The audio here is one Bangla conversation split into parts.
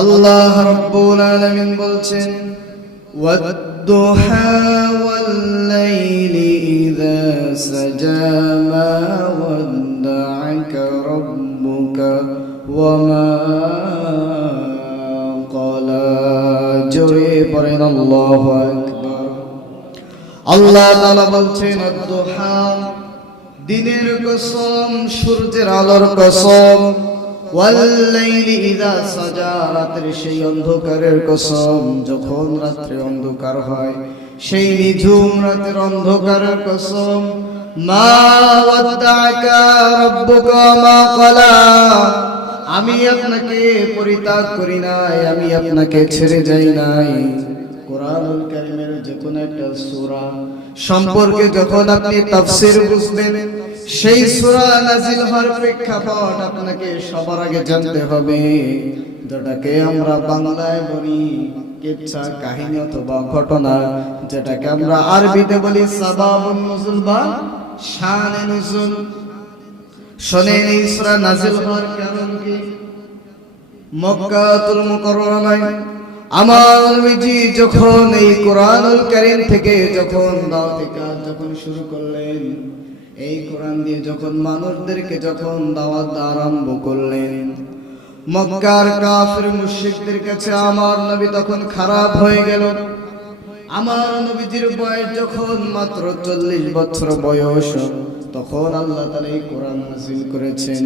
আল্লাহ রাব্বুল আলামিন বলছেন ওয়াদ-দুহা ওয়াল-লাইলি ইযা সাজা মা ওয়াদ্দা'আকা রাব্বুকা ওয়া মা ক্বালা। জোরে পড়েন আল্লাহু আকবার। আল্লাহ তাআলা বলছেন ওয়াদ-দুহা, দিনের কসম, সূর্যের আলোর কসম, ওয়াল-লাইলি ইযা সাজা, রাতের সেই অন্ধকারের কসম, যখন রাত্রে অন্ধকার হয়, সেই নিঝুম রাতের অন্ধকারের কসম। মা ওয়াদ্দা'আকা রাব্বুকা মা ক্বালা, আমি আপনাকে পরিত্যাগ করি নাই, আমি আপনাকে ছেড়ে যাই নাই। কোরআনুল কারীমের যে কোনো একটা সূরা সম্পর্কে যখন আপনি তাফসীর বুঝবেন, সেই সূরা নাযিল হওয়ার প্রেক্ষাপট আপনাকে সবার আগে জানতে হবে, যেটাকে আমরা বাংলায় বলি কিচ্ছা, কাহিনী অথবা ঘটনা, যেটাকে আমরা আরবিতে বলি সাবাবুন নুজুল বা শানে নুজুল। শোনেন, এই সূরা নাযিল হওয়ার কারণ কি? মক্কাতুল মুকাররমায় আমার নবীজি যখন এই কোরআনুল কারীম থেকে যখন দাওয়াতি কাজ যখন শুরু করলেন, এই কোরআন দিয়ে যখন মানুষদেরকে যখন দাওয়াত আরম্ভ করলেন, মক্কার কাফির মুশরিকদের কাছে আমার নবী তখন খারাপ হয়ে গেল। আমার নবীজির বয়স যখন মাত্র 40 বছর বয়স, তখন আল্লাহ তাআলা এই কোরআন নাযিল করেছেন।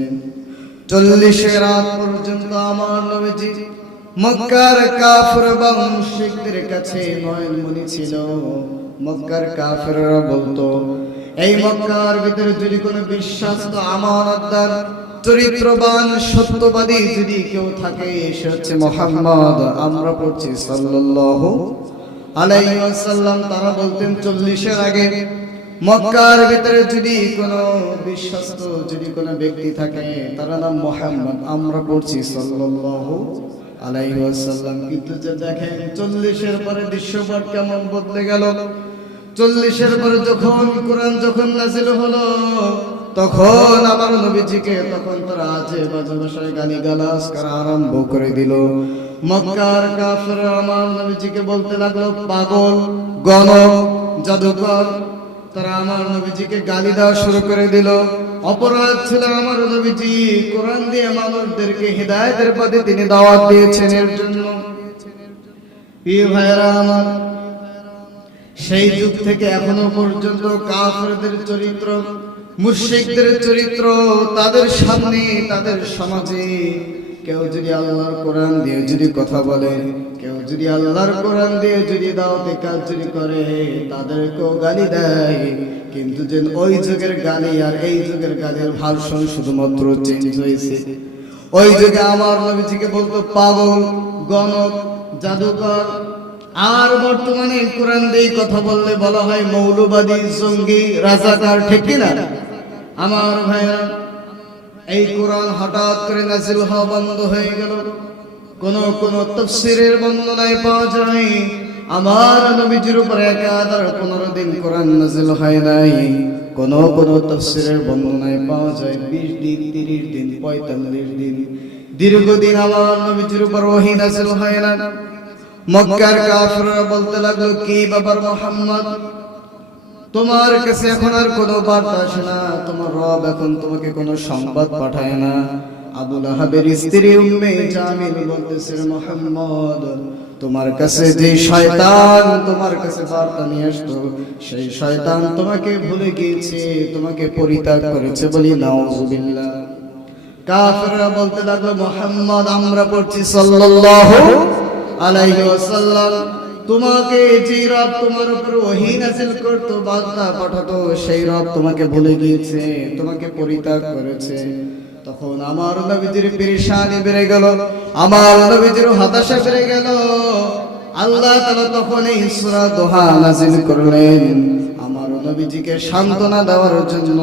40 রাত পর্যন্ত আমার নবীজি মক্কার কাফির এবং মুশরিকদের কাছে নয়নমণি ছিল। মক্কার কাফিররা বলতো, এই মক্কার ভিতরে যদি কোনো বিশ্বস্ত আমানতদার চরিত্রবান সত্যবাদী যদি কেউ থাকে, সে হচ্ছে মুহাম্মদ, আমরা পড়ছি সাল্লাল্লাহু আলাইহি ওয়াসাল্লাম। তারা বলতেন 40-এর আগে মক্কার ভিতরে যদি কোনো বিশ্বস্ত যদি কোনো ব্যক্তি থাকে, তার নাম মুহাম্মদ, আমরা পড়ছি সাল্লাল্লাহু আলাইহি ওয়াসাল্লাম। কিন্তু যে দেখেন 40-এর পরে দৃশ্যপট কেমন বদলে গেল। 40-এর পরে যখন কোরআন যখন নাযিল হলো, তখন আমার নবীজিকে তখন তারা আজে বাজে ভাষায় গালিগালাজ করা আরম্ভ করে দিল। মক্কার কাফিররা আমার নবীজিকে বলতে লাগলো পাগল, গণক, জাদুকর। তারা আমার নবীজিকে গালি দেওয়া শুরু করে দিল। অপরাধ ছিল আমার নবীজি কোরআন দিয়ে মানুষদেরকে হিদায়াতের পথে তিনি দাওয়াত দিয়েছেন। এর জন্য প্রিয় ভাইরা আমার, সেই যুগ থেকে এখনো পর্যন্ত কাফিরদের চরিত্র, মুশরিকদের চরিত্র, তাদের সামনে তাদের সমাজে কেউ যদি আল্লাহর কোরআন দিয়ে যদি কথা বলে, কেউ যদি আল্লাহর কোরআন দিয়ে যদি দাওয়াতি কাজ যদি করে, তাদেরকেও গালি দেয়। কিন্তু যে ওই যুগের গালি আর এই যুগের গালির ভার্সন শুধুমাত্র চেঞ্জ হয়েছে। ওই যুগে আমার নবীজিকে বলতো পাগল, গণক, জাদুকর, আর বর্তমানে কোরআন দিয়ে কথা বললে বলা হয় মৌলবাদী, জঙ্গি, রাজাকার। ঠিক কিনা আমার ভাইরা? এই কোরআন হঠাৎ করে নাযিল হওয়া বন্ধ হয়ে গেল। কোন তাফসীরের বর্ণনায় পাওয়া যায় আমার নবীজির উপর একাধার 15 দিন কোরআন নাযিল হয় নাই। কোন তাফসীরের বর্ণনায় পাওয়া যায় 20 দিন, 30 দিন, 45 দিন, দীর্ঘদিন আমার নবীজির উপর ওহী নাযিল হয় না। মক্কার কাফিররা বলতে লাগলো, কি বাবার মুহাম্মদ, তোমার কাছে এখন আর কোনো বার্তা আসে না, তোমার রব এখন তোমাকে কোনো সংবাদ পাঠায় না। আবু লাহাবের স্ত্রী উম্মে জামিল বলতেছে, মুহাম্মদ, তোমার কাছে যে শয়তান তোমার কাছে বার্তা নিয়ে আসতো, সেই শয়তান তোমাকে ভুলে গিয়েছে, তোমাকে পরিত্যাগ করেছে। বলি নাউযুবিল্লাহ। কাফিররা বলতে লাগলো, মুহাম্মদ, আমরা পড়ছি সাল্লাল্লাহু আলাইহি ওয়াসাল্লাম, তোমাকে যে রব তোমার উপর ওহী নাযিল করতো, বার্তা পাঠাতো, সেই রব তোমাকে ভুলে গিয়েছে, তোমাকে পরিত্যাগ করেছে। তখন আমার নবীজির পেরেশানি বেড়ে গেল, আমার নবীজির হতাশা বেড়ে গেল। আল্লাহ তাআলা তখন এই সূরা দোহা নাযিল করলেন আমার নবীজিকে সান্ত্বনা দেওয়ার জন্য,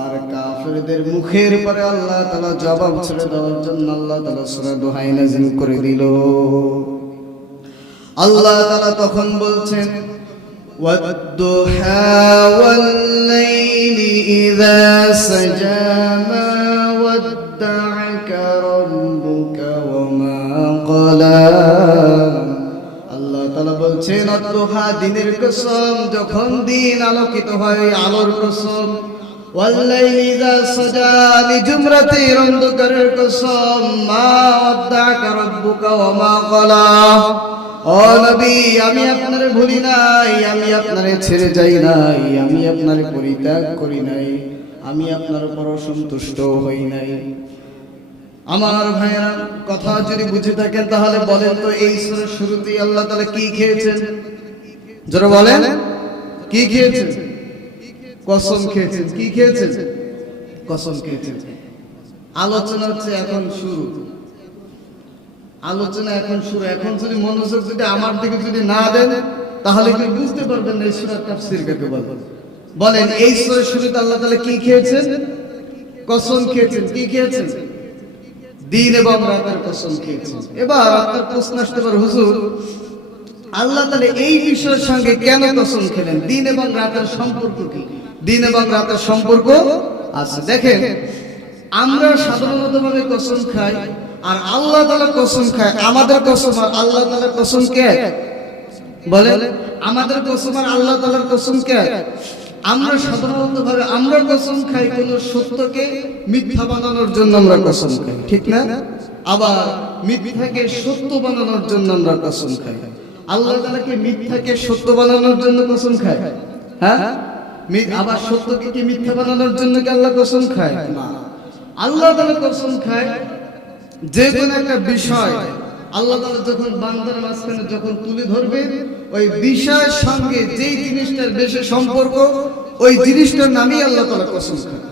আর কাফিরদের মুখের পরে আল্লাহ তাআলা জবাব ছেড়ে দেওয়ার জন্য আল্লাহ তাআলা সূরা দোহা নাযিল করে দিল। আল্লাহ তাআলা তখন বলছেন, ওয়াদ-দুহা ওয়াল-লাইলি ইযা সাজা মা ওয়াদ্দা'আকা রাব্বুকা ওয়া وما قلى আল্লাহ তাআলা বলছেন আত্মহা দিনের কসম যখন দিন আলোকিত হয় আলোর কসম ওয়াল্লাইলি ইযা সাজা লিজুমরাতির অন্ধকারের কসম মা ওয়াদ্দাকা রাব্বুকা ওয়া মা ক্বালা ও নবী আমি আপনারে ভুলি নাই আমি আপনারে ছেড়ে যাই নাই আমি আপনারে পরিত্যাগ করি নাই আমি আপনার উপর অসন্তুষ্ট হই নাই আমার ভাইরা কথা যদি বুঝে থাকেন তাহলে বলেন তো এই সূরার শুরুতেই আল্লাহ তাআলা কি খেয়েছেন যারা বলেন কি খেয়েছেন কসম খেয়েছেন কি খেয়েছেন কসম খেয়েছেন আলোচনা হচ্ছে এখন শুরু আলোচনা এখন শুরু এখন যদি মনোযোগ যদি আমার দিকে যদি না দেন তাহলে কি বুঝতে পারবেন না এই সূরার তাফসীর কাকে বলে বলেন এই সূরার শুরুতে আল্লাহ তাআলা কি খেয়েছেন কসম খেয়েছেন কি খেয়েছেন দিন এবং রাতের কসম খেয়েছেন এবার আপনার প্রশ্ন আসতে পারে হুজুর আল্লাহ তাআলা এই বিষয়ের সঙ্গে কেন কসম খেলেন দিন এবং রাতের সম্পর্ক কি দিন এবং রাতের সম্পর্ক আছে দেখেন আমরা সাধারণতভাবে কসম খাই আর আল্লাহ তাআলা কসম খায় আমাদের কসম আর আল্লাহ তাআলার কসম কে বলেন আমাদের কসম আর আল্লাহ তাআলার কসম কে আমরা সাধারণতভাবে আমরা কসম খাই কোন সত্যকে মিথ্যা বানানোর জন্য আমরা কসম খাই ঠিক না আবার মিথ্যাকে সত্য বানানোর জন্য আমরা কসম খাই আল্লাহ তাআলা কি মিথ্যাকে সত্য বানানোর জন্য কসম খায় হ্যাঁ আবার সত্যকে কি মিথ্যা বানানোর জন্য কি আল্লাহ কসম খায় না আল্লাহ তাআলা কসম খায় যে কোন একটা বিষয় আল্লাহ তাআলা যখন বান্দার মাঝখানে যখন তুলে ধরবে ওই বিষয়ের সঙ্গে যেই জিনিসটার বেশি সম্পর্ক ওই জিনিসটার নামই আল্লাহ তাআলা কসম খায়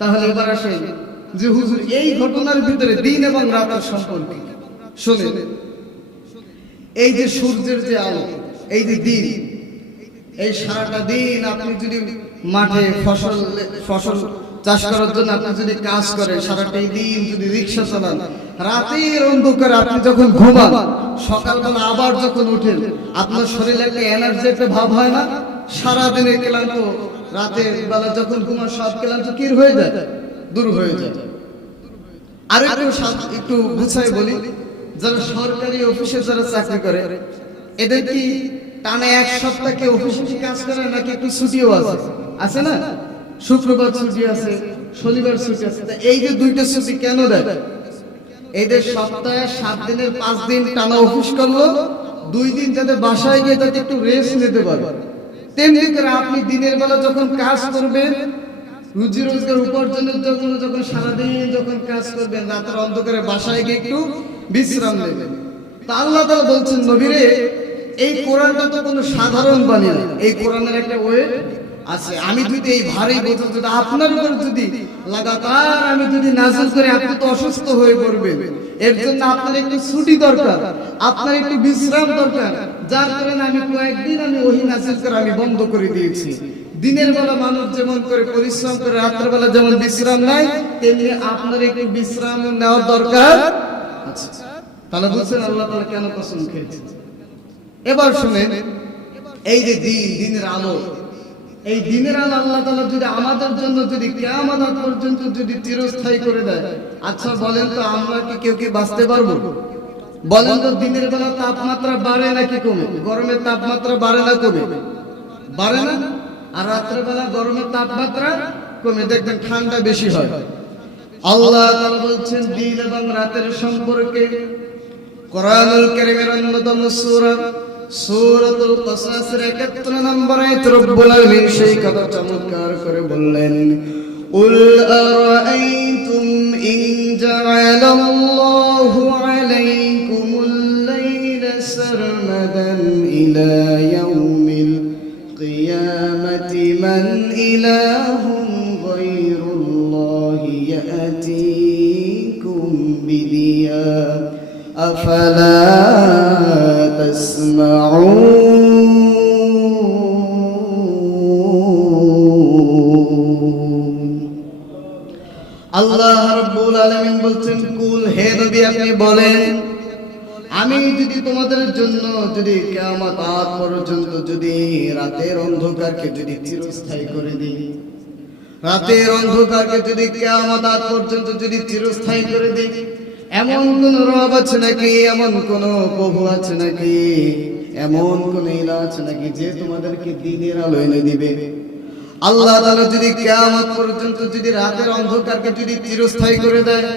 তাহলে এবার আসেন যে হুজুর এই ঘটনার ভিতরে দিন এবং রাতের সম্পর্ক শুনেন এই যে সূর্যের যে আলো এই যে দিন এই সারাটা দিন আপনি যদি মাঠে ফসল চাষ করার জন্য আপনি যদি কাজ করেন সারাটাই দিন যদি রিকশা চালান রাতের অন্ধকারে আপনি যখন ঘুমান সকালবেলা আবার যখন উঠেন আপনার শরীরে একটা এনার্জি একটা ভাব হয় না সারা দিনের ক্লান্ত রাতের বেলা যখন ঘুমান সব ক্লান্ত কি হয়ে যায় দূর হয়ে যায় আর একটু বুঝাই বলি যারা সরকারি অফিসে যারা চাকরি করে এদের কি টানা এক সপ্তাহ কি অফিসে কাজ করে নাকি একটু ছুটিও আছে আছে না শুক্রবার ছুটি আছে শনিবার ছুটি আছে এই যে দুইটা ছুটি কেন দেয় এদের সপ্তাহে 7 দিনের 5 দিন টানা অফিস করলো 2 দিন যাতে বাসায় গিয়ে যাতে একটু রেস্ট নিতে পারে তেমনি করে আপনি দিনের বেলা যখন কাজ করবেন রুজি রোজগার উপার্জনের জন্য যখন সারাদিন যখন কাজ করবেন রাতের অন্ধকারে বাসায় গিয়ে একটু বিশ্রাম নেবেন তা আল্লাহ তাআলা বলছেন নবীরে এই কোরআনটা তো কোনো সাধারণ বাণী না এই কোরআনের একটা ওয়েট আছে আমি যদি এই ভারী বোঝা যদি আপনার উপর যদি লাগাতার আমি যদি নাযিল করে আপনি তো অসুস্থ হয়ে পড়বেন এর জন্য আপনার একটু ছুটি দরকার আপনার একটু বিশ্রাম দরকার যার কারণে আমি কয়েকদিন আমি ওহী নাযিল করে আমি বন্ধ করে দিয়েছি দিনের বেলা মানুষ যেমন করে পরিশ্রম করে রাতের বেলা যেমন বিশ্রাম নেয় তেমনি আপনার একটু বিশ্রাম নেওয়ার দরকার আছে তাহলে বুঝছেন আল্লাহ তাআলা কেন কসম খেয়েছেন এবার শুনেন এই যে দিনের আলো এই দিনের আলো আল্লাহ তাআলা যদি আমাদের জন্য যদি কিয়ামত পর্যন্ত যদি চিরস্থায়ী করে দেয় আচ্ছা বলেন তো আমরা কি কেউ কি বাঁচতে পারবো বলেন তো দিনের বেলা তাপমাত্রা বাড়ে নাকি কমে গরমের তাপমাত্রা বাড়ে না কমে বাড়ে না আর রাতের বেলা গরমের তাপমাত্রা কমে দেখবেন ঠান্ডা বেশি হয় আল্লাহ তাআলা বলছেন দিন এবং রাতের সম্পর্কে কোরআনুল কারীমের অন্যতম সূরা সূরাতুল কসাসের 71 নম্বর আয়াতে রব্বুল আলামিন সেই কথা চমৎকার করে বললেন উল আরাআইতুম ইন জাআলাল্লাহু আলাইকুমুল লাইলা সারমাদান ইলা ইয়াউমিল কিয়ামাতি মান ইলাহুন গায়রুল্লাহি ইয়াতিকুম বিদিয়া আফালা আল্লাহ রাব্বুল আলামিন বলছেন কুল হে নবী আপনি বলেন আমি যদি তোমাদের জন্য যদি কিয়ামত পর্যন্ত যদি রাতের অন্ধকারকে যদি চিরস্থায়ী করে দিই রাতের অন্ধকারকে যদি কিয়ামত পর্যন্ত যদি চিরস্থায়ী করে দিই এমন কোন রব আছে নাকি, এমন কোন প্রভু আছে নাকি, এমন কোন ইলাহ আছে নাকি যে তোমাদেরকে দিনের আলো এনে দিবে? আল্লাহ তাআলা যদি কিয়ামত পর্যন্ত যদি রাতের অন্ধকারকে যদি চিরস্থায়ী করে দেয়,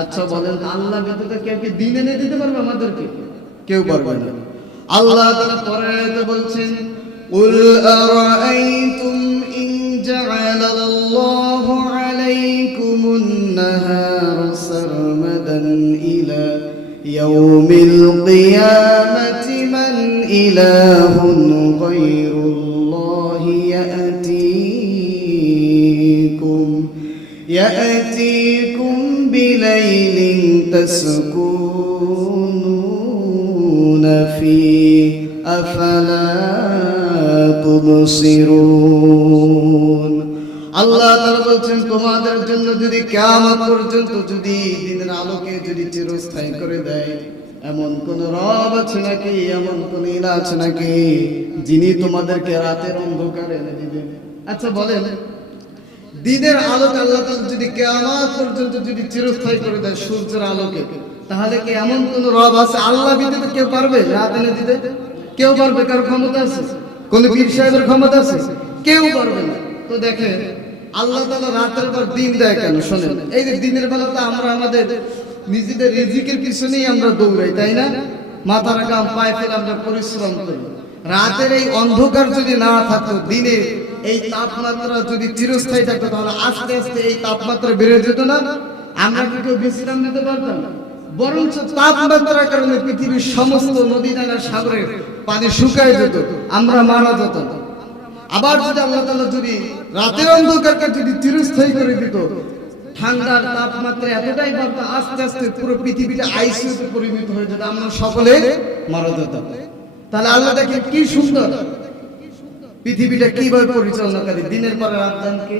আচ্ছা বলেন আল্লাহ ব্যতীত কেউ কি দিন এনে দিতে পারবে আমাদেরকে? কেউ পারবে না। আল্লাহ তাআলা পরে আয়াতে বলছেন, কুল আরাআইতুম ইন জাআলাল্লাহু আলাইকুমুন নাহার সারমাদান ইলা ইয়াউমিল কিয়ামাতি মান ইলাহুন গায়রুল্লাহি ইয়াতিকুম বিলাইলিন তাসকুনুনা ফীহি আফালা তুবসিরুন। আল্লাহ তাআলা বলছেন, তোমাদের জন্য যদি কিয়ামত পর্যন্ত যদি দিনের আলোকে যদি চিরস্থায়ী করে দেয়, এমন কোন রব আছে নাকি, এমন কোন ইলাহ আছে নাকি যিনি তোমাদেরকে রাতের অন্ধকার এনে দিবেন? আচ্ছা বলেন, দিনের আলোকে আল্লাহ তাআলা যদি কিয়ামত পর্যন্ত যদি চিরস্থায়ী করে দেয় সূর্যের আলোকে, তাহলে কি এমন কোন রব আছে আল্লাহ ব্যতীত কেউ পারবে রাত এনে দিতে? কেউ পারবে? কার ক্ষমতা আছে? কোন পীর সাহেবের ক্ষমতা আছে? কেউ পারবে না। তো দেখেন আল্লাহ তাআলা রাতের পর দিন দেয় কেন? শোনেন, এই যে দিনের বেলা তো আমরা আমাদের নিজেদের রিজিকের পিছনেই আমরা দৌড়াই, তাই না? মাথার ঘাম পায়ে ফেলে আমরা পরিশ্রম করি। রাতের এই অন্ধকার যদি না থাকতো, দিনের এই তাপমাত্রা যদি চিরস্থায়ী থাকতো, তাহলে আস্তে আস্তে এই তাপমাত্রা বেড়ে যেত না? আমরা কি কেউ বিশ্রাম নিতে পারতাম? বরঞ্চ তাপমাত্রার কারণে পৃথিবীর সমস্ত নদী নালা সাগরের পানি শুকায় যেত, আমরা মারা যেতাম। আবার যদি আল্লাহ তাআলা যদি রাতের অন্ধকারকে যদি চিরস্থায়ী করে দিত, ঠান্ডার তাপমাত্রা এতটাই বাড়তো, আস্তে আস্তে পুরো পৃথিবীটা আইসিইউতে পরিণত হয়ে যেত, আমরা সকলে মারা যেতাম। তাহলে আল্লাহ দেখেন কি সুন্দর, পৃথিবীটা কিভাবে পরিচালনাকারী। দিনের পরে রাত দেন কে?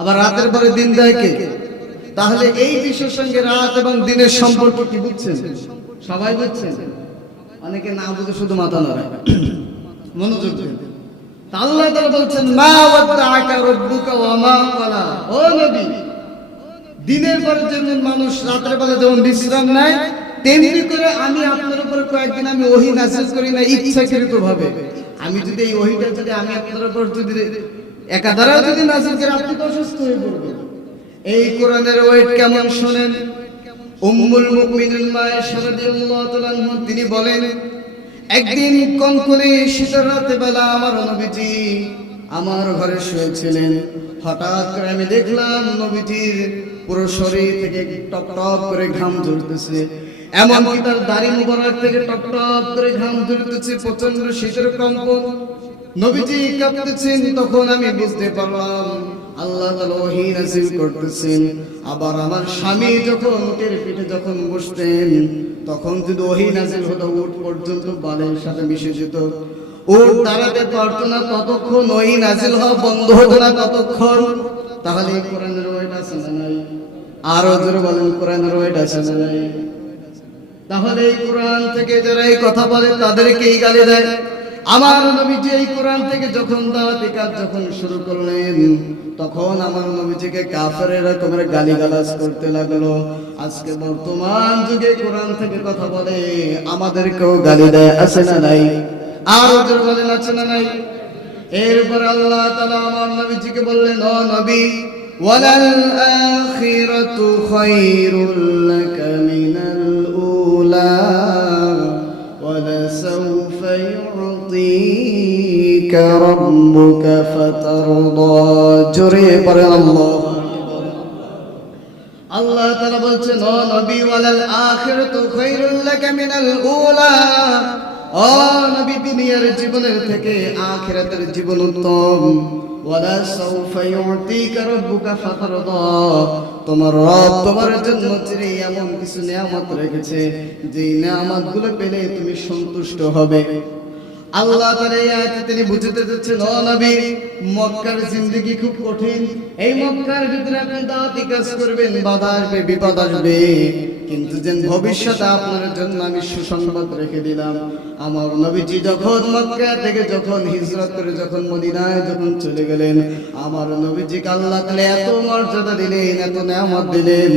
আবার রাতের পরে দিন দেয় কে? তাহলে এই বিশ্বের সঙ্গে রাত এবং দিনের সম্পর্ক কি বুঝছেন? সবাই বুঝছেন? অনেকে না বুঝে শুধু মাথা নাড়ায়। মনোযোগ দিন। আল্লাহ তাআলা বলছেন, মা ওয়াদাআকা রাব্বুকা ওয়া মা ক্বালা। ও নবী, দিনের পরে যেমন মানুষ রাতের বেলা যেমন বিশ্রাম নেয়, তেমনি করে আমি আপনার উপর কয়েকদিন আমি ওহী নাযিল করি না ইচ্ছাকৃতভাবে। আমি যদি এই ওহীটা যদি আমি আপনার উপর যদি একাধারে যদি নাযিল করি, আপনি তো অসুস্থ হয়ে পড়বেন। এই কোরআনের ওয়েট কেমন শুনেন। উম্মুল মুমিনিন মা আয়েশা রাদিয়াল্লাহু তাআলা আনহা তিনি বলেন, একদিন কনকনে শীতের রাতে বেলা আমার নবীজি আমার ঘরে শুয়েছিলেন। হঠাৎ করে আমি দেখলাম নবীজির পুরো শরীর থেকে টপ টপ করে ঘাম ঝরতেছে, এমনকি তার দাড়ি মুবারক থেকে টপ টপ করে ঘাম ঝরতেছে, প্রচন্ড শীতের কম্পন, নবীজি কাঁপতেছেন। তখন আমি বুঝতে পারলাম আল্লাহ তাআলা ওহী নাযিল করতেছেন। আবার আমার স্বামী যখন উটের পিঠে যখন বসতেন, তখন যদি ওহী নাযিল হতো, উট পর্যন্ত বালের সাথে মিশে যেত, উট দাঁড়াতে পারতো না ততক্ষণ, ওহী নাযিল হওয়া বন্ধ হতো না ততক্ষণ। তাহলে এই কোরআনের ওয়েট আছে না নাই? আরো জোরে বলেন, কোরআনের ওয়েট আছে না নাই? তাহলে এই কোরআন থেকে যারা এই কথা বলে তাদেরকেই গালি দেয়। আমার নবীজি এই কোরআন থেকে যখন দাওয়াতি কাজ যখন শুরু করলেন, তখন আমার নবীজিকে কাফেরেরা তোমরা গালিগালাজ করতে লাগলো। আজকে বর্তমান যুগে কোরআন থেকে কথা বলে আমাদেরকেও গালি দেয়, আছে না নাই? আর ওদের বলেন, আছে না নাই? এরপর আল্লাহ তাআলা আমার নবীজিকে বললেন, ও নবী, ওয়ালাল আখিরাতু খায়রুল লাকা মিনাল উলা ওয়ালাসাউফা ইউতিকা রাব্বুকা ফাতারদা। জোরে পড়ে আল্লাহ। আল্লাহ তাআলা বলছেন, ও নবী, ওয়ালাল আখিরাতু খায়রুল লাকা মিনাল উলা। ও নবী, দুনিয়ার জীবনের থেকে আখিরাতের জীবন উত্তম। ওয়ালা সাউফা ইউতিকা রাব্বুকা ফাতারদা। তোমার রব তোমার জন্য চিরে এমন কিছু নিয়ামত রেখেছে যে নিয়ামতগুলো পেলে তুমি সন্তুষ্ট হবে। আল্লাহ তাআলা এই আয়াতে তিনি বুঝাতে যাচ্ছেন, ও নবী, মক্কার জিন্দেগি খুব কঠিন। এই মক্কার ভিতরে আপনি দাওয়াতি কাজ করবেন, বাধা আসবে, বিপদ আসবে, কিন্তু যে ভবিষ্যতে আপনার জন্য আমি সুসংবাদ রেখে দিলাম। আমার নবীজি যখন মক্কা থেকে যখন হিজরত করে যখন মদিনায় যখন চলে গেলেন, আমার নবীজিকে আল্লাহ তাআলা এত মর্যাদা দিলেন, এত নিয়ামত দিলেন।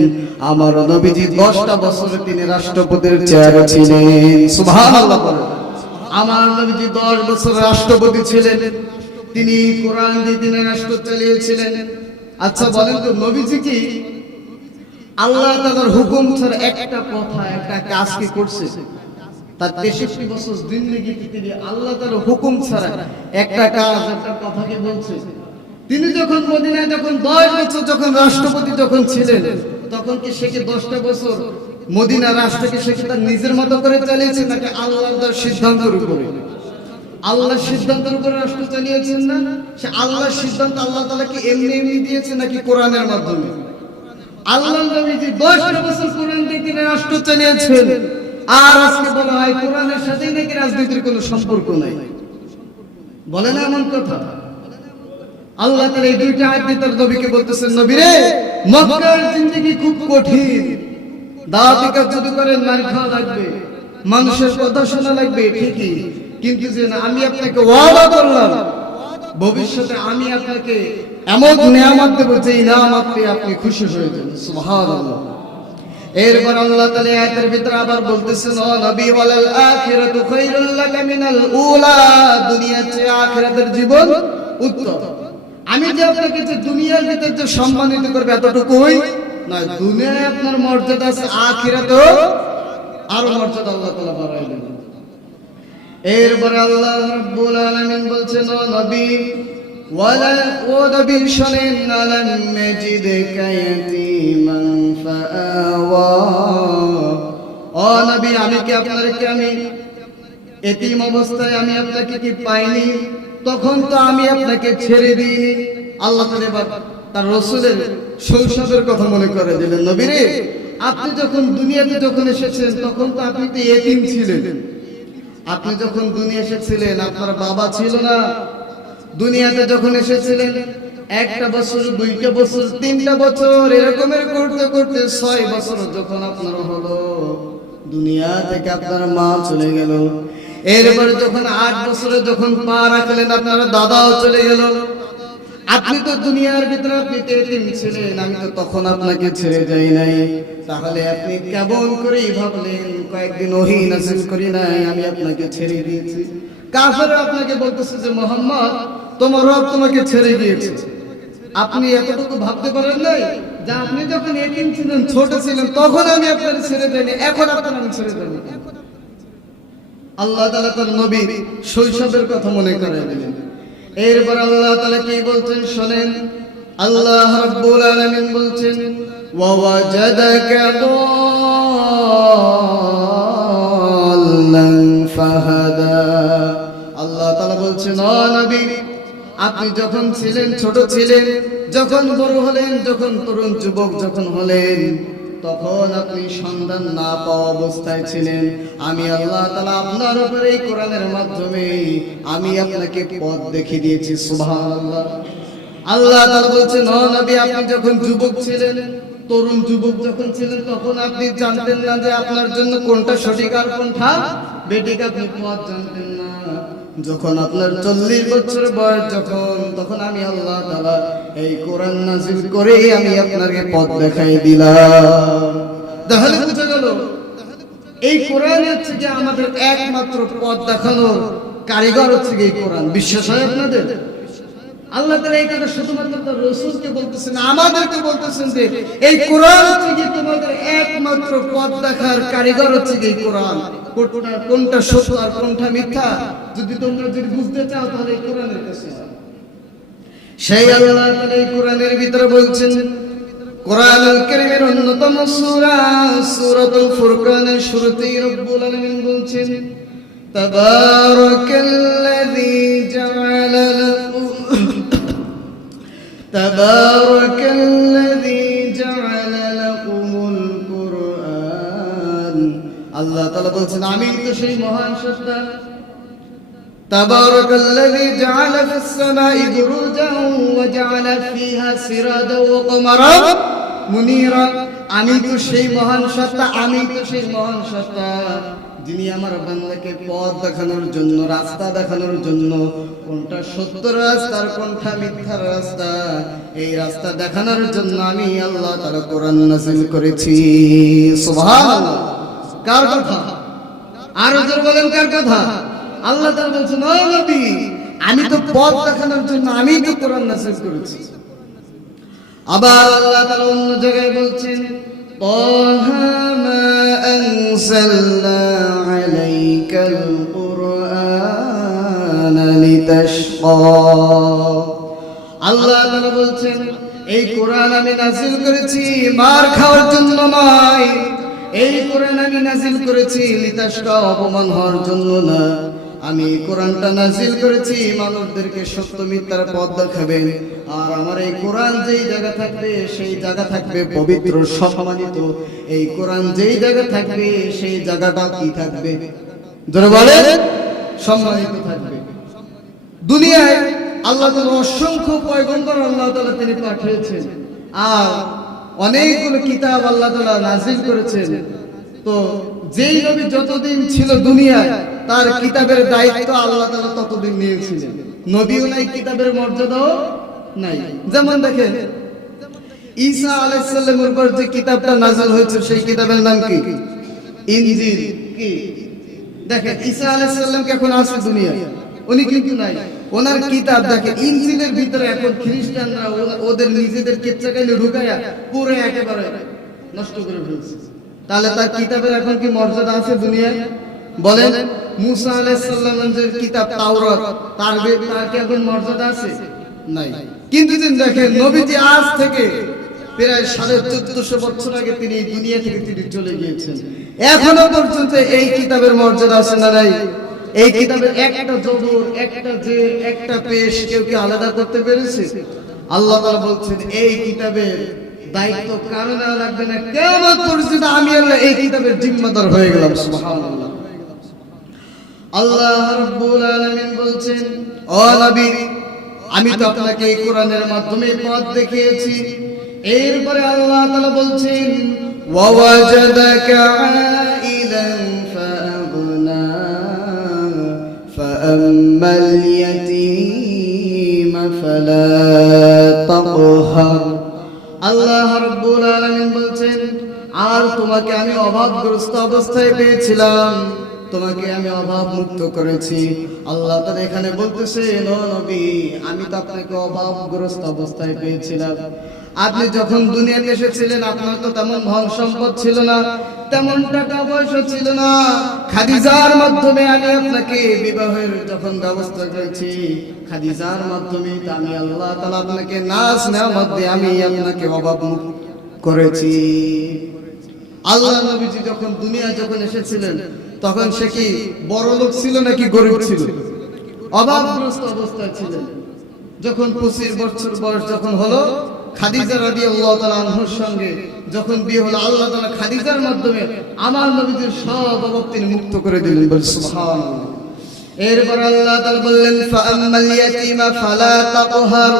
আমার নবীজি 10টা বছর তিনি রাষ্ট্রপতির চেয়ারে ছিলেন। সুবহানাল্লাহ বলেন। আমার নবীজি 10 বছর রাষ্ট্রপতি ছিলেন। তিনি কোরআন দিয়ে তিনি রাষ্ট্র চালিয়েছিলেন। আচ্ছা বলেন তো, নবীজি কি আল্লাহ তাআলার হুকুম ছাড়া একটা কথা একটা কাজ কি করছে? তার 63 বছর জিন্দেগিতে তিনি আল্লাহ তাআলার হুকুম ছাড়া একটা কাজ একটা কথা কি বলছে? তিনি যখন মদিনায় যখন 10 বছর যখন রাষ্ট্রপতি যখন ছিলেন, তখন কি সে কি 10টা বছর মদিনা রাষ্ট্রকে সে কি তার নিজের মতো করে চালিয়েছে, নাকি আল্লাহর সিদ্ধান্তের উপরে? আল্লাহর সিদ্ধান্তের উপরে রাষ্ট্র চালিয়েছেন না? সে আল্লাহর সিদ্ধান্ত আল্লাহ তাআলা কি এমনি এমনি দিয়েছে নাকি কোরআনের মাধ্যমে? আল্লাহর নবীজি 10 বছর কোরআন দিয়ে তিনি রাষ্ট্র চালিয়েছেন, আর আজকে বলা হয় কোরআনের সাথে নাকি রাজনীতির কোনো সম্পর্ক নাই। বলে না এমন কথা? আল্লাহ তাআলা এই দুইটা আয়াত দিয়ে তার নবীকে বলতেছেন, নবী রে, মক্কার জিন্দেগি খুব কঠিন, দাওয়াতি কাজ যদি করেন মার খাওয়া লাগবে, মানুষের কথা শোনা লাগবে ঠিকই, কিন্তু যে আমি আপনাকে ওয়াদা করলাম ভবিষ্যতে আমি আপনাকে এমন নিয়ামত দেব যে নিয়ামত পেয়ে আপনি খুশি হয়ে যাবেন। সুবহানাল্লাহ। এরপর আল্লাহ তাআলা আয়াতের ভিতরে আবার বলতেছেন, ও নবী, ওয়ালাল আখিরাতু খায়রুল লাকা মিনাল উলা, দুনিয়ার চেয়ে আখিরাতের জীবন উত্তম। আমি যে আপনাকে যে দুনিয়ার ভিতরে যে সম্মানিত করবে এতটুকুই নয়, দুনিয়ায় আপনার মর্যাদা আছে, আখিরাতেও আরো মর্যাদা আল্লাহ তাআলা বাড়ায় দেবেন। এরপরে আল্লাহ রাব্বুল আলামিন বলছেন, ও নবী, ও নবী শুনেন, আলাম মাজিদকা ইয়াতীমান ফাআওয়া, ও নবী আমি কি আপনাকে আমি এতিম অবস্থায় আমি আপনাকে কি পাইনি? তখন তো আমি আপনাকে ছেড়ে দিইনি। আল্লাহ তাআলা তার রাসূলের শৈশবের কথা মনে করে দিলেন, নবী রে, আপনি যখন দুনিয়াতে যখন এসেছেন তখন তো আপনি তো এতিম ছিলেন। আপনি যখন দুনিয়া এসেছিলেন আপনার বাবা ছিল না। দুনিয়াতে যখন এসেছিলেন 1টা বছর, 2টা বছর, 3টা বছর এরকমের করতে করতে 6 বছর যখন আপনার হলো, দুনিয়া থেকে আপনার মা চলে গেল। এরপরে যখন 8 বছরে যখন পা রাখলেন আপনার দাদাও চলে গেল। আপনি তো দুনিয়ার ভিতরে আপনি তো এতিম ছিলেন, আমি তো তখন আপনাকে ছেড়ে যাই নাই। তাহলে আপনি কেমন করে ভাবলেন কয়েকদিন ওহী নাযিল করি নাই আমি আপনাকে ছেড়ে দিয়েছি? কাফেররা আপনাকে বলতেছে যে মুহাম্মদ তোমার রব তোমাকে ছেড়ে দিয়েছে। আপনি এতটুকু ভাবতে পারেন নাই যে আপনি যখন এতিম ছিলেন, ছোট ছিলেন, তখন আমি আপনাকে ছেড়ে দেইনি, এখন আপনাকে আমি ছেড়ে দেব? আল্লাহ তাআলা তার নবীর শৈশবের কথা মনে করিয়ে দিলেন। এরপর আল্লাহ তাআলা কি বলছেন শুনেন, আল্লাহ রাব্বুল আলামিন বলছেন, ওয়া ওয়াজাদাকা দাল্লান ফাহাদা। আল্লাহ তাআলা বলছেন, ও নবী আপনি যখন ছিলেন ছোট ছিলেন, যখন বড় হলেন, যখন তরুণ যুবক যখন হলেন, তখন আপনি সন্ধান না পাওয়া অবস্থায় ছিলেন। আমি আল্লাহ তাআলা আপনার উপরে এই কোরআনের মাধ্যমে আমি আপনাকে পথ দেখিয়ে দিয়েছি। সুবহানাল্লাহ। আল্লাহ তাআলা বলছেন, ও নবী আপনি যখন যুবক ছিলেন, তরুণ যুবক যখন ছিলেন, তখন আপনি জানতেন না যে আপনার জন্য কোনটা সঠিক আর কোনটা বেঠিক, আপনি পথ জানতেন না। যখন আপনার 40 বছর বয়স তখন আমি আল্লাহ তাআলা এই কোরআন নাযিল করে আমি আপনাকে পথ দেখাই দিলাম। তাহলে বুঝা গেল এই কোরআন হচ্ছে যে আমাদের একমাত্র পথ দেখানোর কারিগর হচ্ছে এই কোরআন। বিশ্বাস হয় আপনাদের? আল্লাহ তাআলা এই কথা শুধুমাত্র তার রাসূলকে বলতেছেন, আমাদেরকে বলতেছেন যে এই কোরআন হচ্ছে যে তোমাদের একমাত্র পথ দেখার কারিগর হচ্ছে এই কোরআন। কোনটা সত্য আর কোনটা মিথ্যা যদি তোমরা বুঝতে চাও তাহলে এই কোরআনের কাছে সেই আল্লাহ তাআলা এই কোরআনের ভিতরে বলছেন, কোরআনুল কারীমের অন্যতম সূরা সূরাতুল ফুরকানের শুরুতেই রব্বুল আলামিন বলছেন, তাবারাকাল্লাযী জাআলা লাকুম কুরআন। আল্লাহ তাআলা বলছেন, আমি তো সেই মহান স্রষ্টা। তাবারাকাল্লাযী জাআলা ফিস সামাই বুরুজান ওয়া জাআলা ফিহা সিরাজান ওয়া কমারান মুনীরা। আমি তো সেই মহান সত্তা, আমি তো সেই মহান সত্তা যিনি আমার বান্দাকে পথ দেখানোর জন্য, রাস্তা দেখানোর জন্য, কোনটা সত্য রাস্তা আর কোনটা মিথ্যার রাস্তা, এই রাস্তা দেখানোর জন্য আমি আল্লাহ তাআলা কোরআন নাযিল করেছি। সুবহানাল্লাহ। কার কথা? আরো জোরে বলেন, কার কথা? আল্লাহ তাআলা বলছেন, ও নবী, আমি তো পথ দেখানোর জন্য আমি তো কোরআন নাযিল করেছি। আবার আল্লাহ তাআলা অন্য জায়গায় বলছেন, তাহা মা আনজালনা আলাইকাল কুরআনা লিতাশকা। আল্লাহ তাআলা বলছেন, এই কোরআন আমি নাযিল করেছি মার খাওয়ার জন্য নয়, এই কোরআন আমি নাযিল করেছি লিতাশকা, অপমান হওয়ার জন্য না। আমি কোরআনটা নাযিল করেছি মানুষদেরকে সত্য মিথ্যার পথ দেখাবেন। আর আমার এই কোরআন যেই জায়গা থাকবে সেই জায়গা থাকবে পবিত্র, সম্মানিত। এই কোরআন যেই জায়গা থাকবে সেই জায়গাটা কি থাকবে? জোরে বলেন, সম্মানিত থাকবে। দুনিয়ায় আল্লাহ তাআলা অসংখ্য পয়গম্বর আল্লাহ তাআলা তিনি পাঠিয়েছেন, আর অনেকগুলো কিতাব আল্লাহ তাআলা নাযিল করেছেন। তো যেই নবী যতদিন ছিল দুনিয়ায়, তার কিতাবের দায়িত্ব আল্লাহ তাআলা ততদিন নিয়েছিলেন। নবীও নাই, কিতাবের মর্যাদাও নাই। যেমন দেখেন, ঈসা আলাইহিস সালামের উপর যে কিতাবটা নাযিল হয়েছে সেই কিতাবের নাম কি? ইনজিল। কি দেখেন, ঈসা আলাইহিস সালাম এখন আছে দুনিয়ায়, উনি কিন্তু নাই। ওনার কিতাব দেখেন, ইনজিলের ভিতরে এখন খ্রিস্টানরা ওদের নিজেদের কেচ্চাকাইলে ঢুকায়া পুরো একেবারে নষ্ট করে ফেলছে। তাহলে তার কিতাবের এখন কি মর্যাদা আছে দুনিয়ায়? বলেন, মুসা আলাইহিস সালামের যে কিতাব তাওরাত, তার কি এখন মর্যাদা আছে? নাই। কিন্তু দেখেন, নবীজি আজ থেকে প্রায় 1450 বছর আগে তিনি দুনিয়া থেকে তিনি চলে গিয়েছেন, এখনো পর্যন্ত এই কিতাবের মর্যাদা আছে না নাই? এই কিতাবের একটা জবর, একটা যে, একটা পেশ কেউ কি আলাদা করতে পেরেছে? আল্লাহ তাআলা বলছেন, এই কিতাবের দায়িত্ব কারো না লাগবে না, কিয়ামত পর্যন্ত আমি আল্লাহ এই কিতাবের জিম্মাদার হয়ে গেলাম। সুবহানাল্লাহ। আল্লাহ রাব্বুল আলামিন বলছেন, ও নবী, আমি তো আপনাকে এই কোরআনের মাধ্যমে পথ দেখিয়েছি। এরপরে আল্লাহ তাআলা বলছেন, ওয়া ওয়াজাদাকা আইলান ফাআগনা ফাআম্মাল ইয়াতীমা ফালা তাকহার। আল্লাহ রাব্বুল আলামিন বলছেন, আর তোমাকে আমি অভাবগ্রস্ত অবস্থায় পেয়েছিলাম, তোমাকে আমি অভাব মুক্ত করেছি। আল্লাহ তাআলা এখানে বলতেছেন, ও নবী, আমি তো আপনাকে অভাবগ্রস্ত অবস্থায় পেয়েছিলাম। আপনি যখন দুনিয়াতে এসেছিলেন আপনার তো তেমন ধন সম্পদ ছিল না, তেমন টাকা পয়সা ছিল না। খাদিজার মাধ্যমে আমি আপনাকে বিবাহের যখন ব্যবস্থা করেছি, খাদিজার মাধ্যমে আমি আল্লাহ তাআলা আপনাকে নাজ নেয়ামত দিয়ে আমি আপনাকে অভাব মুক্ত করেছি। আল্লাহ নবীজি যখন যখন এসেছিলেন তখন সে কি বড় লোক ছিল নাকি গরিব ছিল? অভাবগ্রস্ত অবস্থায় ছিলেন। যখন 25 বছর বয়স যখন হলো, খাদিজা রাদিয়াল্লাহু তাআলা আনহার সঙ্গে যখন বিয়ে হলো, আল্লাহ তাআলা খাদিজার মাধ্যমে আমার নবীজির সব অভাব তিনি মুক্ত করে দিলেন। বল সুবহানাল্লাহ। এরপর আল্লাহ তাআলা বললেন, ফাআম্মাল ইয়াতীমা ফালা তাকহার।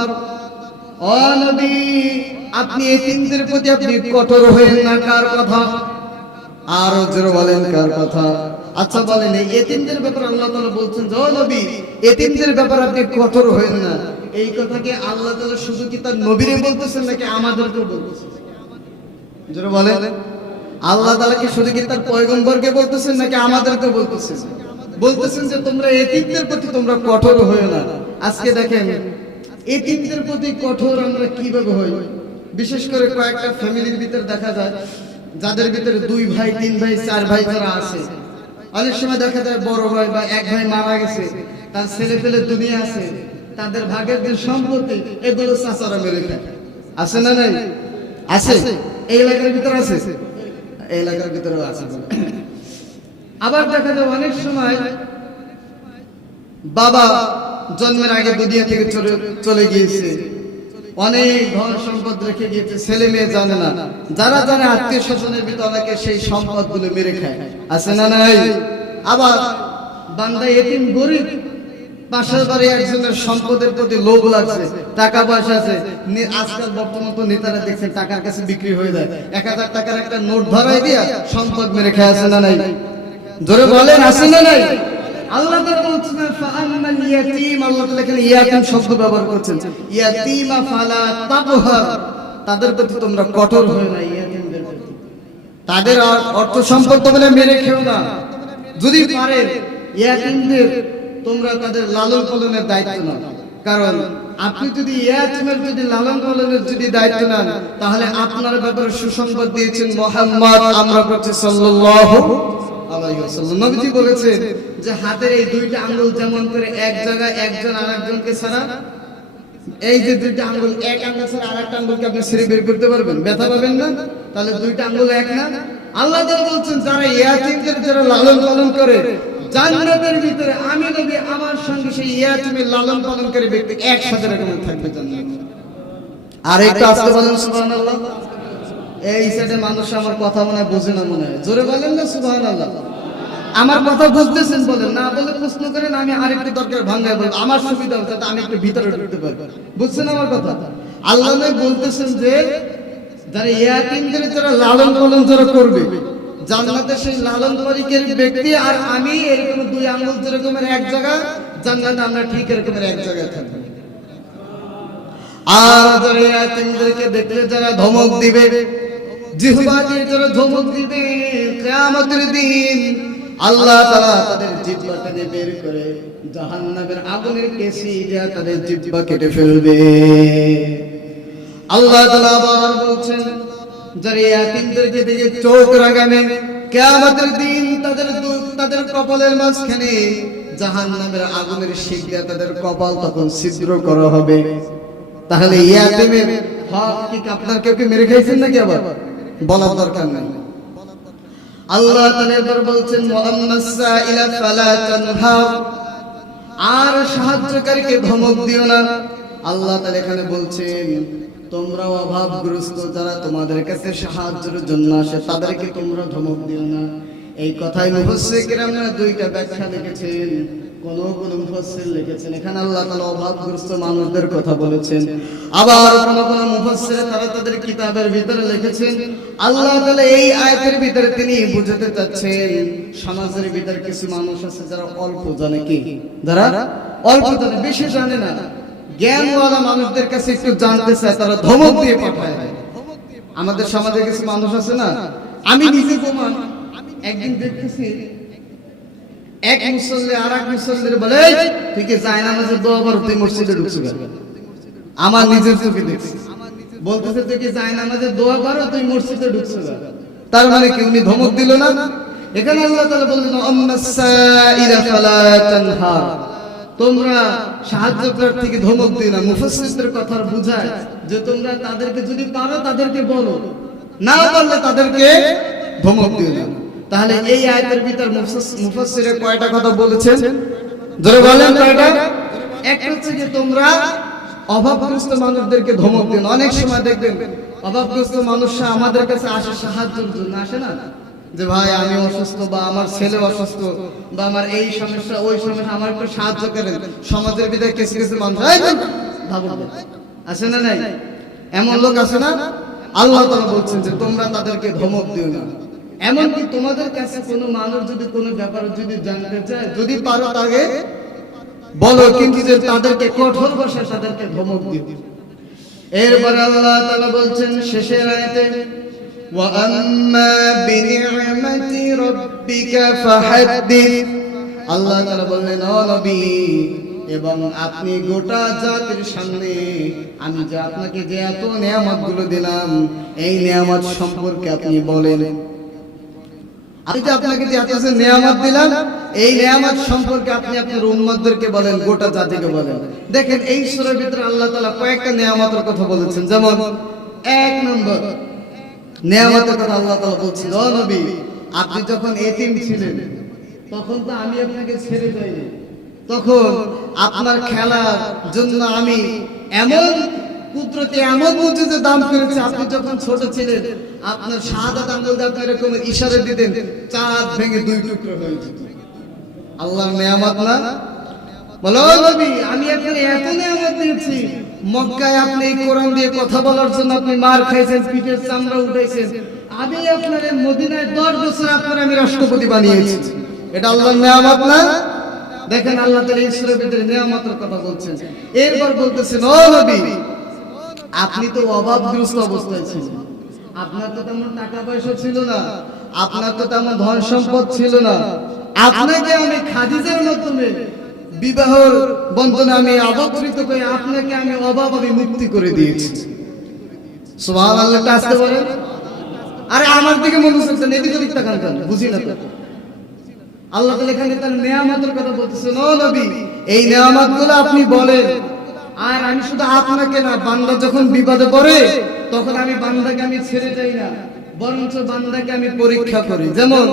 ও নবী, আপনি এতিমদের প্রতি আপনি কঠোর হয়েন না। কার কথা? আর জোরে বলেন, কার কথা? আচ্ছা বলেন, এই এতিমদের ব্যাপারে আল্লাহ তাআলা বলছেন, ও নবী, এতিমদের ব্যাপারে আপনি কঠোর হয়েন না। এই কথাকে আল্লাহ তাআলা শুধু কি তার নবীরে বলতেছেন নাকি আমাদেরকেও বলতেছেন? জোরে বলেন, আল্লাহ তাআলা কি শুধু কি তার পয়গম্বরকে বলতেছেন নাকি আমাদেরকেও বলতেছেন? বলতেছেন যে তোমরা এতিমদের প্রতি তোমরা কঠোর হয়েও না। আজকে দেখেন, এতিমদের প্রতি কঠোর আমরা কিভাবে হই? বিশেষ করে কয়েকটা ফ্যামিলির ভিতরে দেখা যায়, যাদের ভিতরে 2 ভাই 3 ভাই 4 ভাই যারা আছে, অনেক সময় দেখা যায় বড় ভাই বা এক ভাই মারা গেছে, তার ছেলে পেলে দুনিয়া আছে, তাদের ভাগের যে সম্পত্তি এগুলো চাচারা মেরে খায়। আছে না নাই? আছে। এই এলাকার ভিতরে আছে, এই এলাকার ভিতরেও আছে। আবার দেখা যায় অনেক সময় বাবা জন্মের আগে দুনিয়া থেকে চলে গিয়েছে, অনেক ধন সম্পদ রেখে গিয়েছে, ছেলে মেয়ে জানে না, যারা জানে আত্মীয় স্বজনের ভিতরে অনেকে সেই সম্পদ গুলো মেরে খায়। আছে না নাই? আবার বান্দা এতিম গরিব, পাশের বাড়ি একজনের সম্পদের প্রতি লোভ লাগছে, টাকা পয়সা আছে। আজকাল বর্তমান তো নেতারা দেখছেন টাকার কাছে বিক্রি হয়ে যায়, 1000 টাকার একটা নোট ধরাই দিয়া সম্পদ মেরে খেয়ে আছে না নাই? জোরে বলেন আছে না নাই? আল্লাহ তাআলা বলছেন ফাআম্মাল ইয়াতীম, আল্লাহ তাআলা এখানে ইয়াতীম শব্দ ব্যবহার করেছেন। ইয়াতীমা ফালা তাবহার, তাদের প্রতি তোমরা কঠোর হও না। ইয়াতীমদের প্রতি তাদের অর্থ সম্পদ তোমরা মেরে খেও না। যদি পারে ইয়াতীমদের তোমরা তাদের লালন পালনের দায়িত্ব নাও, কারণ আপনি যদি ইয়াতীমের যদি লালন পালনের যদি দায়িত্ব নেন, তাহলে আপনার ব্যাপারে সুসংবাদ দিয়েছেন মুহাম্মদ আমরা প্রতি সাল্লাল্লাহু আলাইহি ওয়াসাল্লাম। নবীজি বলেছেন যে হাতের এই দুইটা আঙ্গুল যেমন করে এক জায়গায় একজন আরেকজনকে ছাড়া, এই যে দুইটা আঙ্গুল, এক আঙ্গুল ছাড়া আরেকটা আঙ্গুলকে আপনি ছিঁড়ে বের করতে পারবেন? ব্যথা পাবেন না? তাহলে দুইটা আঙ্গুল এক না? আল্লাহ তাআলা বলছেন যারা ইয়াতীমদের যারা লালন পালন করে, জান্নাতের ভিতরে আমি নবী আমার সঙ্গে সেই ইয়াতীমের লালন পালন করে ব্যক্তি একসাথে এরকম থাকবে জান্নাতে। আর একটু আস্তে বলেন সুবহানাল্লাহ। এই সাইডে মানুষ আমার কথা মনে হয় বোঝে না, মনে হয় জোরে বলেন না সুবহানাল্লাহ। আমার কথা বুঝতেছেন বলেন, না বলে প্রশ্ন করেন, আমি আরেকটু দরকার ভাঙায় বলবো, আমার সুবিধা হচ্ছে আমি একটু ভিতরে ঢুকতে পারবো। বুঝছেন আমার কথা? আল্লাহ বলতেছেন যে যারা ইয়াতীমদের যারা লালন পালন যারা করবে, জান্নাতে সেই লালন পালনের ব্যক্তি আর আমি এরকম দুই আঙ্গুল যেরকমের এক জায়গা, জান্নাতে আমরা ঠিক এরকমের এক জায়গায় থাকবো। আর যারা ইয়াতীমদেরকে দেখলে যারা ধমক দিবে, জিহ্বা দিয়ে যারা ধমক দিবে, কিয়ামতের দিন আল্লাহ তাআলা তাদের জিহ্বা টেনে বের করে জাহান্নামের আগুনের কেসি দিয়ে তাদের জিহ্বা কেটে ফেলবে। আল্লাহ তাআলা আবার বলছেন যারা ইয়াতীমদেরকে দেখে চোখ রাগাবে, কিয়ামতের দিন তাদের কপালের মাঝখানে জাহান্নামের আগুনের শিক দিয়ে তাদের কপাল তখন ছিদ্র করা হবে। তাহলে ইয়াতীমের হক কি আপনার কেউ কি মেরে খাইছেন নাকি? আবার বলার দরকার নাই। আল্লাহ তাআলা এবার বলছেন মুআম্মাস সাইলা ফালা তানহার, আর সাহায্যকারীকে ধমক দিও না। আল্লাহ তাআলা এখানে বলছেন তোমরা অভাবগ্রস্ত যারা তোমাদের কাছে সাহায্যের জন্য আসে তাদেরকে তোমরা ধমক দিও না। এই কথাই মুফাসসির কিরামরা দুইটা ব্যাখ্যা লিখেছেন। কোন মুফাসসির লিখেছেন এখানে আল্লাহ তাআলা অভাবগ্রস্ত মানুষদের কথা বলেছেন, আবার কোন মুফাসসির তারা তাদের কিতাবের ভিতরে লিখেছেন আল্লাহ তাআলা এই আয়াতের ভিতরে তিনি বুঝাতে চাচ্ছেন সমাজের ভিতরে কিছু মানুষ আছে যারা অল্প জানে, কি যারা অল্প জানে, বেশি জানে না, জ্ঞানওয়ালা মানুষদের কাছে একটু জানতে চায়, তারা ধমক দিয়ে পাঠায়। আমাদের সমাজে কিছু মানুষ আছে না, আমি নিজে প্রমাণ, একদিন দেখতেছি এক মুসল্লি আর এক মুসল্লির বলে ঠিক আছে যায় নামাজের দোয়া পড়ো তুই মসজিদে ঢুকছিস। আমার নিজের চোখে দেখছি বলতেছে তুই কি যায় নামাজের দোয়া পড়ো তুই মসজিদে ঢুকছিস। তার মানে কি উনি ধমক দিল না? এখানে আল্লাহ তাআলা বললেন আম্মাস সাইলা ফালা তানহার, তোমরা সাহায্য প্রার্থীকে ধমক দিও না। মুফাসসিরদের কথা বুঝায় যে তোমরা তাদেরকে যদি পারো তাদেরকে বলো, না পারলে তাদেরকে ধমক দিও না। তাহলে এই আয়াতের ভিতর মুফাসসিরে কয়টা কথা বলেছেন? জোরে বলেন কয়টা? একটা হচ্ছে যে তোমরা অভাবগ্রস্ত মানুষদেরকে ধমক দিও না। অনেক সময় দেখবেন অভাবগ্রস্ত মানুষরা আমাদের কাছে আসে সাহায্যের জন্য, আসে না যে ভাই আমি অসুস্থ বা আমার ছেলে অসুস্থ বা আমার এই সমস্যা ওই সমস্যা, আমার একটু সাহায্য করেন। সমাজের ভিতরে কিছু কিছু মানুষ আছে না, নাই এমন লোক আছে না? আল্লাহ তাআলা বলছেন যে তোমরা তাদেরকে ধমক দিও না। এমনকি তোমাদের কাছে কোনো মানুষ যদি কোনো ব্যাপারে যদি জানতে চায়, যদি পারো তাকে বলো, কিন্তু যে তাদেরকে কঠোর ভাষায় তাদেরকে ধমক দিও। এরপর আল্লাহ তাআলা বলছেন শেষের আয়াতে ওয়া আম্মা বিনি'মাতি রাব্বিকা ফাহাদ্দিস, আল্লাহ তাআলা বললেন ও নবী এবং আপনি গোটা জাতির সামনে আমি যে আপনাকে যে এত নিয়ামতগুলো দিলাম এই নিয়ামত সম্পর্কে আপনি বলেন। আমি যে আপনাকে যে এত নিয়ামত দিলাম এই নিয়ামত সম্পর্কে আপনি আপনার উম্মতদেরকে বলেন, গোটা জাতিকে বলেন। দেখেন এই সূরার ভিতরে আল্লাহ তাআলা কয়েকটা নিয়ামতের কথা বলেছেন। যেমন এক নম্বর নিয়ামতের কথা আল্লাহ তাআলা বলছেন ও নবী আপনি যখন এতিম ছিলেন তখন তো আমি আপনাকে ছেড়ে যাইনি, তখন আপনার খেলার জন্য আমি এমন কুদরতে এমন মুজিজে দান করেছি। আপনি যখন ছোট ছিলেন আপনার শাহাদাত আঙ্গুল দিয়ে আপনি এরকম ইশারা দিতেন, চাঁদ ভেঙে দুই টুকরো হয়ে যেত। আল্লাহর নিয়ামত না? বলো ও নবী, আমি আপনাকে এত নিয়ামত দিয়েছি, মক্কায় আপনি এই কোরআন দিয়ে কথা বলার জন্য আপনি মার খাইছেন, পিঠের চামড়া উঠাইছেন, আমি আপনার মদিনায় 10 বছর আপনার আমি রাষ্ট্রপতি বানিয়েছি। এটা আল্লাহর নিয়ামত না? দেখেন আল্লাহ তাআলা এই সূরার ভিতরে নিয়ামতের কথা বলছেন। এরপর বলতেছেন, ও নবী, আপনি তো অভাবগ্রস্ত অবস্থায় ছিলেন, আপনার তো তেমন টাকা পয়সা ছিল না, আপনার তো তেমন ধন সম্পদ ছিল না, আপনাকে আমি খাদিজার মাধ্যমে বিবাহ বন্ধনে আমি আবদ্ধ করে আপনাকে আমি অভাব আমি মুক্তি করে দিয়েছি। সুবহানাল্লাহ, আসতে বলেন। আরে আমার দিকে মনে হচ্ছে এদিকে দিকটা কান কান বুঝি না তো। আল্লাহ তাআলা এখানে তার নিয়ামতের কথা বলতেছেন, ও নবী, এই নিয়ামতগুলো আপনি বলেন। আর আমি শুধু আপনাকে না, বান্দা যখন বিপদে পড়ে তখন আমি বান্দাকে আমি ছেড়ে যাই না, বরঞ্চ বান্দাকে আমি পরীক্ষা করি। যেমন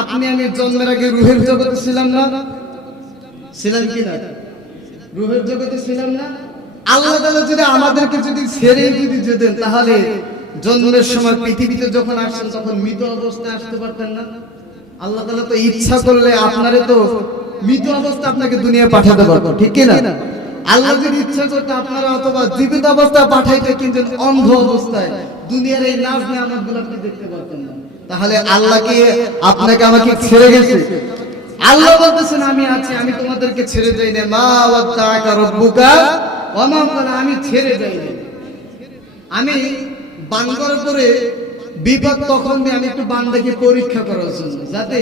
আপনি আমি জন্মের আগে রূহের জগতে ছিলাম না? ছিলাম কি না? রূহের জগতে ছিলাম না? আল্লাহ তাআলা যদি আমাদেরকে যদি ছেড়ে যদি যেতেন, তাহলে জন্মের সময় পৃথিবীতে যখন আসছেন তখন মৃত অবস্থায় আসতে পারতেন না? আল্লাহ তাআলা তো ইচ্ছা করলে আপনারে তো মৃত অবস্থা আপনাকে দুনিয়ায় পাঠাতে পারতো, ঠিক কি না? আল্লাহ যদি ইচ্ছা করতে আপনারা অথবা জীবিত অবস্থায় পাঠাইতে, কিন্তু অন্ধ অবস্থায় দুনিয়ার এই নাজ নিয়ামতগুলো আপনি দেখতে পারতেন না। তাহলে আল্লাহ কি আপনাকে আমাকে ছেড়ে গেছে? আল্লাহ বলতেছেন, আমি আছি, আমি তোমাদেরকে ছেড়ে যাই না। মা ওয়াত্তাকা রাব্বুকা ওয়া মা ক্বালা, আমি ছেড়ে যাই না। আমি বান্দার উপরে বিপদ তখন দিয়ে আমি একটু বান্দাকে পরীক্ষা করার জন্য, যাতে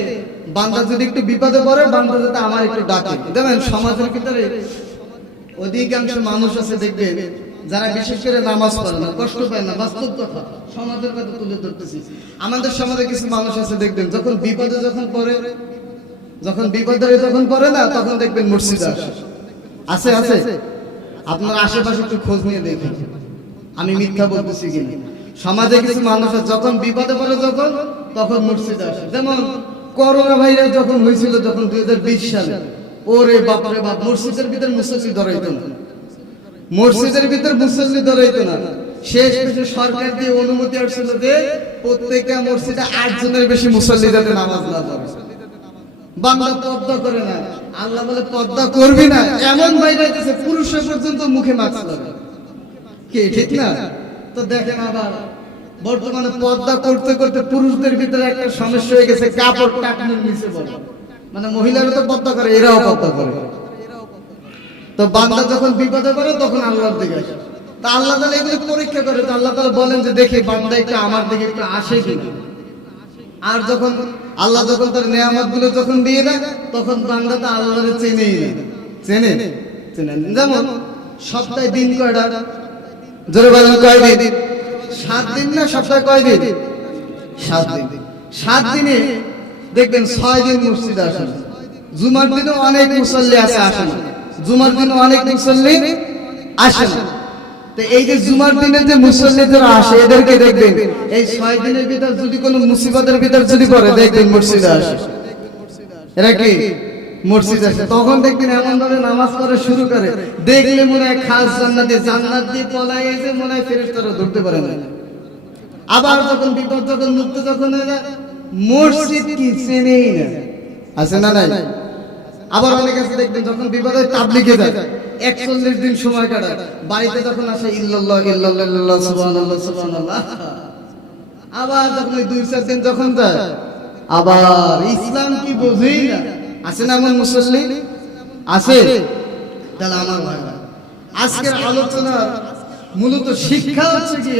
বান্দা যদি একটু বিপদে পড়ে, বান্দা যাতে আমার একটু ডাকে। দেখবেন সমাজের ভিতরে অধিকাংশ মানুষ আছে দেখবেন, যারা বিশেষ করে নামাজ পড়ে না, কষ্ট পায় না, বাস্তব কথা, সমাজের কথা তুলে ধরতেছি। আমাদের সমাজে কিছু মানুষ আছে দেখবেন, যখন বিপদে যখন পড়ে, যখন বিপদে যখন পড়ে না, তখন দেখবেন মসজিদে আসে। আছে আপনার আশেপাশে একটু খোঁজ নিয়ে দেখেন, আমি মিথ্যা বলতেছি কিনা। সমাজে কিছু মানুষ আছে যখন বিপদে পড়ে যখন, তখন মসজিদে আসে। যেমন করোনা ভাইরাস যখন হয়েছিল, যখন 2020 সালে, ওরে বাপ রে বাপ, মসজিদের ভিতর মুসল্লি ধরাইতো না, মসজিদের ভিতর মুসল্লি ধরাইতো না। শেষ পেশে সরকার দিয়ে অনুমতি আসছিল যে প্রত্যেকটা মসজিদে 8 জনের বেশি মুসল্লি যাতে নামাজ না পড়ে। বান্দা পর্দা করে না, আল্লাহ বলে পর্দা করবি না, এমন বাইরাইতেছে পুরুষের পর্যন্ত মুখে মাস্ক লাগায়। কি ঠিক না? তো দেখেন আবার বর্তমানে পর্দা করতে করতে পুরুষদের ভিতরে একটা সমস্যা হয়ে গেছে, কাপড় টাকনোর নিচে বলে, মানে মহিলারা তো পর্দা করে, এরাও পর্দা করে। তো বান্দা যখন বিপদে পড়ে তখন আল্লাহর দিকে আসে। তা আল্লাহ তাআলা এগুলো পরীক্ষা করে। তো আল্লাহ তাআলা বলেন যে দেখি বান্দা একটু আমার দিকে একটু আসে কিনা। আর যখন আল্লাহ যখন তার নিয়ামতগুলো যখন দিয়ে দেয়, তখন বান্দা তো আল্লাহরে চেনেই না। চেনে? যেমন সপ্তাহে দিন কয়টা? জোরে বলেন কয়দিন? 7 দিন না? সপ্তাহে কয়দিন? 7 দিন। 7 দিনে দেখবেন 6 দিন মসজিদে আসেন। জুমার দিনও অনেক মুসল্লি আসেন, জুমার দিনও অনেক মুসল্লি আসেন। তো এই যে জুমার দিনের যে মুসল্লিরা আসে, এদেরকে দেখবেন এই 6 দিনের ভিতর যদি কোনো মুসিবতের ভিতর যদি পড়ে, দেখবেন মসজিদে আসে। এরা কি মসজিদে আসে? তখন দেখবেন এমন ভাবে নামাজ পড়া শুরু করে, দেখলে মনে হয় খাস জান্নাত দিয়ে পলায় এসে মনে হয় ফেরেশতারা ধরতে পারে না। আবার যখন বিপদ যখন মুক্ত যখন হয়ে যায়, মসজিদ কি চেনেই না। আছে না নাই? আবার অনেক আছে দেখবেন যখন বিপদে তাবলীগে যায়, 41 দিন সময় কাটায়, বাড়িতে যখন আসে ইল্লাল্লাহ ইল্লাল্লাহ ইল্লাল্লাহ সুবহানাল্লাহ সুবহানাল্লাহ। আবার যখন 2-4 দিন যখন যায়, আবার ইসলাম কি বোঝেই না। আছে না এমন মুসল্লি? আছে? তাহলে আমার ভাই, আজকের আলোচনার মূলত শিক্ষা হচ্ছে কি,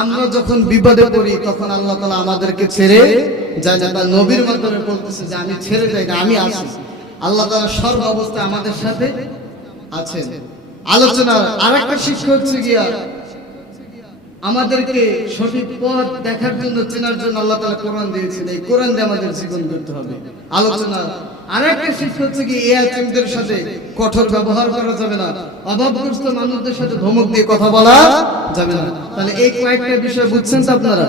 আমরা যখন বিপদে পড়ি তখন আল্লাহ তাআলা আমাদেরকে ছেড়ে যায় না। তার নবীর মাধ্যমে বলতেছে যে আমি ছেড়ে যাই না, আমি আছি। আল্লাহ তাআলা সর্ব অবস্থায় আমাদের সাথে আছেন। আলোচনার আরেকটা শিক্ষা হচ্ছে গিয়া, আমাদেরকে সঠিক পথ দেখার জন্য, চেনার জন্য আল্লাহ তাআলা কোরআন দিয়েছেন। এই কোরআন দিয়ে আমাদের জীবন গড়তে হবে। আলোচনার আরেকটা শিক্ষা হচ্ছে কি, এই আলেমদের সাথে কঠোর ব্যবহার করা যাবে না, অভাবগ্রস্ত মানুষদের সাথে ধমক দিয়ে কথা বলা যাবে না। তাহলে এই কয়েকটা বিষয় বুঝছেন তো আপনারা?